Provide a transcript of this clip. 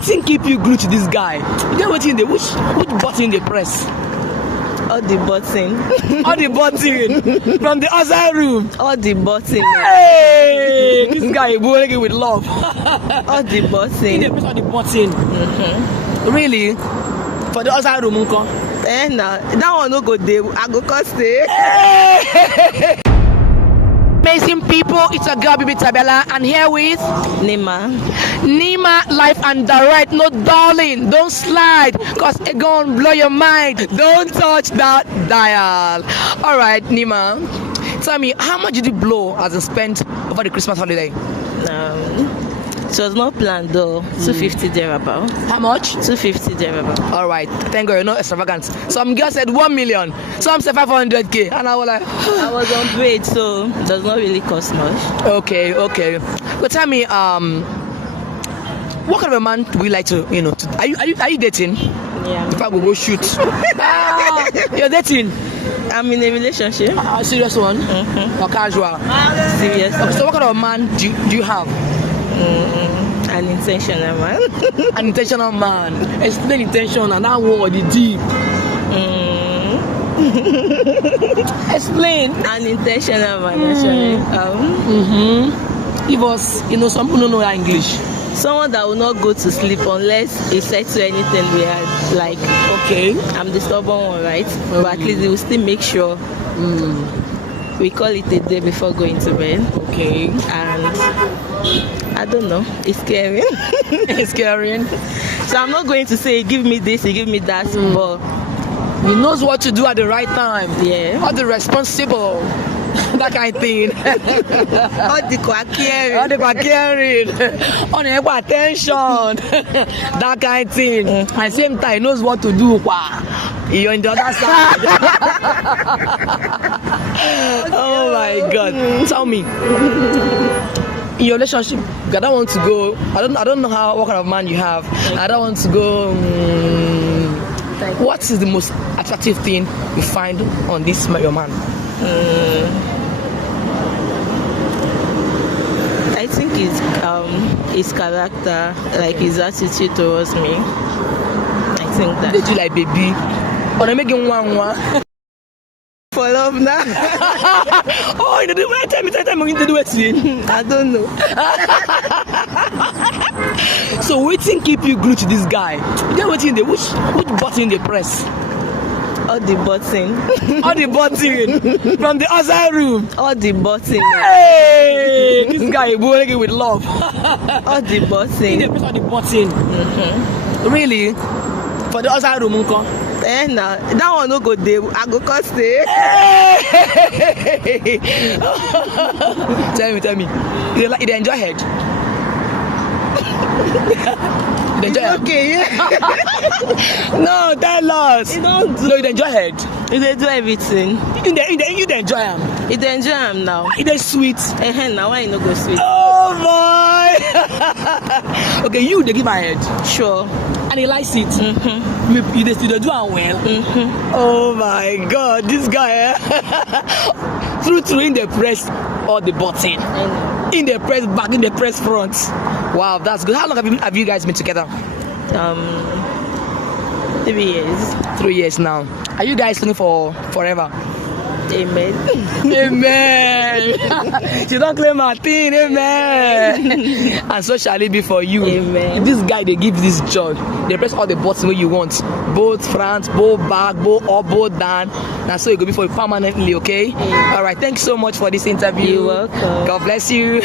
wetin keep you glued to this guy? You get wetin dey which button dey press? All the button. All the button from the outside room. All the button. Hey, this guy is working with love. All the button. He dey press all the button. Really? For the outside room, nko? Nah, that one no go dey. I go come stay. Amazing people, it's a girl, Baby Tabella, and here with Nima, live and direct. No darling, don't slide, cause it gonna blow your mind. Don't touch that dial. All right, Nima, tell me, how much did you blow as in spent over the Christmas holiday? It was not planned though. 250 thereabout. How much? 250 thereabout. All right, thank God, you're not extravagant. Some girls said 1 million, some said 500K, and I was like, I was on break, so it does not really cost much. Okay. But tell me, what kind of a man do you like to, are you dating? Yeah. If I go shoot. You're dating? I'm in a relationship. A serious one? Or casual? Serious. Okay, so what kind of a man do you have? An intentional man. An intentional man. Explain intention and that word, the deep. Explain. An intentional man, actually. Give us, some people don't know English. Someone that will not go to sleep unless he said to anything we had, like, okay, I'm the stubborn one, right? But at least he will still make sure we call it a day before going to bed. Okay. And I don't know, it's scary. It's scary. So I'm not going to say, give me this, give me that, but he knows what to do at the right time. Yeah. Or the responsible. That kind of thing. All the quacking. All the quacking. On the attention. That kind of thing. At the same time, he knows what to do. You're on the other side. Oh my God. Tell me. In your relationship, I don't want to go. I don't know what kind of man you have. I don't want to go. What is the most attractive thing you find on this your man? I think his character, like his attitude towards me. I think that. They do like baby. Or they make him one. For love now. Oh, you do it. Tell me you do it. I don't know. So wetin keep you glued to this guy? You get wetin dey which button dey press? All the button. All the button from the outside room. All the button. Hey, this guy is working with love. All the button. He dey press all the button. Really? For the outside room, nko? Nah, that one no go dey. I go come stay. Tell me. You dey enjoy head? Okay, yeah. No, tell us. You don't do. No, you dey enjoy head. You dey do everything. You dey enjoy am. You dey enjoy am now. You dey sweet. Now why you no go sweet? Oh boy. Okay, you dey give my head. Sure. And he likes it. You dey do am well. Oh my God, this guy. Through in the press all the button. In the press back, in the press front. Wow, that's good. How long have you guys been together? 3 years. 3 years now. Are you guys looking for forever? Amen. Amen. She don't claim my thing. Amen. And so shall it be for you. Amen. This guy, they give this job. They press all the buttons where you want. Both front, both back, both up, both down. And so it will be for you permanently, okay? Amen. All right. Thank you so much for this interview. You're welcome. God bless you.